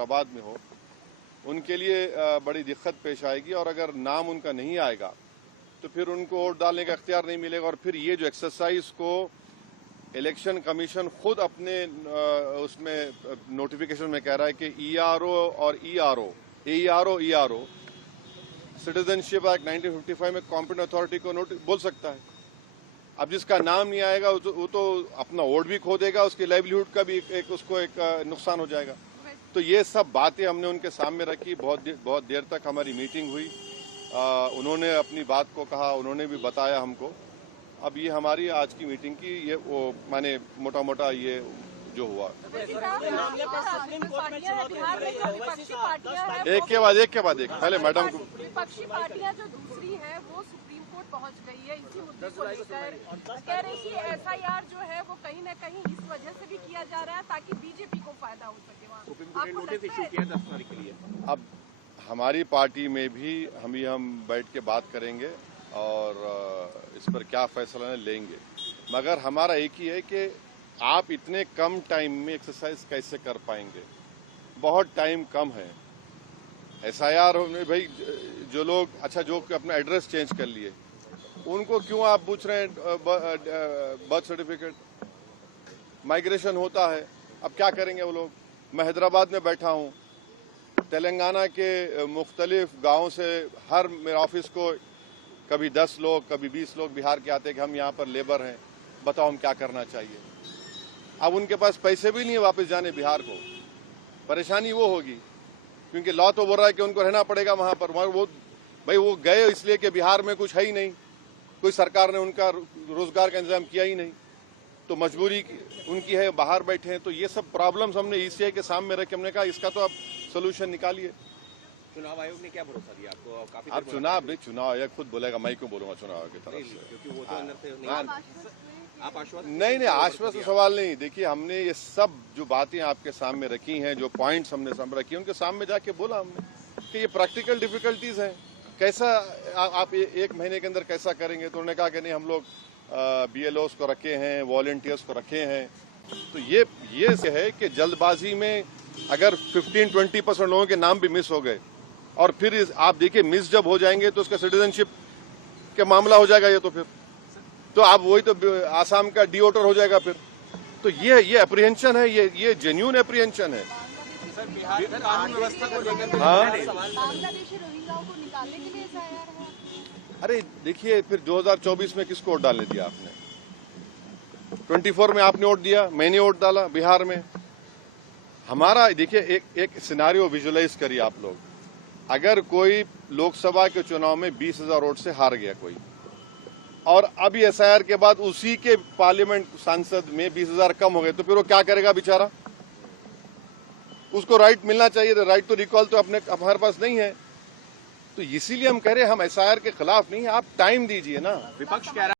हैदराबाद में हो, उनके लिए बड़ी दिक्कत पेश आएगी। और अगर नाम उनका नहीं आएगा तो फिर उनको वोट डालने का इख्तियार नहीं मिलेगा। और फिर ये जो एक्सरसाइज को इलेक्शन कमीशन खुद अपने उसमें नोटिफिकेशन में कह रहा है कि ईआरओ और ईआरओ सिटीजनशिप एक्ट 1955 में कॉम्पिटेंट अथॉरिटी को बोल सकता है। अब जिसका नाम नहीं आएगा वो तो अपना वोट भी खो देगा, उसकी लाइवलीहुड का भी उसको एक नुकसान हो जाएगा। तो ये सब बातें हमने उनके सामने रखी। बहुत देर तक हमारी मीटिंग हुई। उन्होंने अपनी बात को कहा, उन्होंने भी बताया हमको। अब ये हमारी आज की मीटिंग की ये वो माने मोटा मोटा ये जो हुआ। एक के बाद एक पहले मैडम को। विपक्षी पार्टियां जो दूसरी है वो सुप्रीम कोर्ट पहुंच गई है इसी मुद्दे को लेकर। कह रही कि एफआईआर जो है वो कहीं न कहीं इस वजह से भी किया जा रहा है ताकि बीजेपी को फायदा हो सके। वहाँ नोटिस इशू किया 10 तारीख के लिए। अब हमारी पार्टी में भी हम बैठ के बात करेंगे और इस पर क्या फैसला लेंगे। मगर हमारा एक ही है कि आप इतने कम टाइम में एक्सरसाइज कैसे कर पाएंगे। बहुत टाइम कम है। एसआईआर में भाई जो लोग जो अपना एड्रेस चेंज कर लिए उनको क्यों आप पूछ रहे हैं बर्थ सर्टिफिकेट। माइग्रेशन होता है, अब क्या करेंगे वो लोग। मैं हैदराबाद में बैठा हूँ, तेलंगाना के मुख्तलिफ गाँव से हर मेरे ऑफिस को कभी 10 लोग कभी 20 लोग बिहार के आते हैं कि हम यहाँ पर लेबर हैं, बताओ हम क्या करना चाहिए। अब उनके पास पैसे भी नहीं है वापस जाने बिहार को। परेशानी वो होगी क्योंकि लॉ तो बोल रहा है कि उनको रहना पड़ेगा वहाँ पर। वो गए इसलिए कि बिहार में कुछ है ही नहीं, कोई सरकार ने उनका रोजगार का इंतजाम किया ही नहीं, तो मजबूरी उनकी है, बाहर बैठे हैं। तो ये सब प्रॉब्लम्स हमने ईसीआई के सामने रख के हमने कहा इसका तो आप सोल्यूशन निकालिए। चुनाव आयोग ने क्या भरोसा दिया आपको? काफी अब चुनाव आयोग खुद बोलेगा, मैं क्यों बोलूंगा चुनाव आयोग की तरफ से, क्योंकि वो तो अंदर से आप आश्वस्त नहीं आश्वस्त सवाल नहीं। देखिए हमने ये सब जो बातें आपके सामने रखी हैं, जो पॉइंट्स हमने सामने रखी हैं, उनके सामने जाके बोला हमने कि ये प्रैक्टिकल डिफिकल्टीज हैं। कैसा आप एक महीने के अंदर कैसा करेंगे। तो उन्होंने कहा कि नहीं हम लोग बीएलओस को रखे हैं, वॉलंटियर्स को रखे हैं। तो ये से है कि जल्दबाजी में अगर 15-20% लोगों के नाम भी मिस हो गए और फिर आप देखिए मिस जब हो जाएंगे तो उसका सिटीजनशिप का मामला हो जाएगा। ये तो आप वही तो आसाम का डिओटर हो जाएगा फिर। तो ये अप्रीहेंशन है, ये जेन्युइन अप्रीहेंशन है। अरे देखिए फिर 2024 में किसको वोट डालने दिया आपने? 24 में आपने वोट दिया, मैंने वोट डाला बिहार में। हमारा देखिए एक सिनारियो विजुअलाइज करिए आप लोग। अगर कोई लोकसभा के चुनाव में 20,000 वोट से हार गया कोई, और अभी एसआईआर के बाद उसी के पार्लियामेंट सांसद में 20,000 कम हो गए, तो फिर वो क्या करेगा बेचारा? उसको राइट मिलना चाहिए। तो राइट तो रिकॉल तो हमारे पास नहीं है। तो इसीलिए हम कह रहे हैं हम एसआईआर के खिलाफ नहीं, आप टाइम दीजिए ना। विपक्ष कह रहा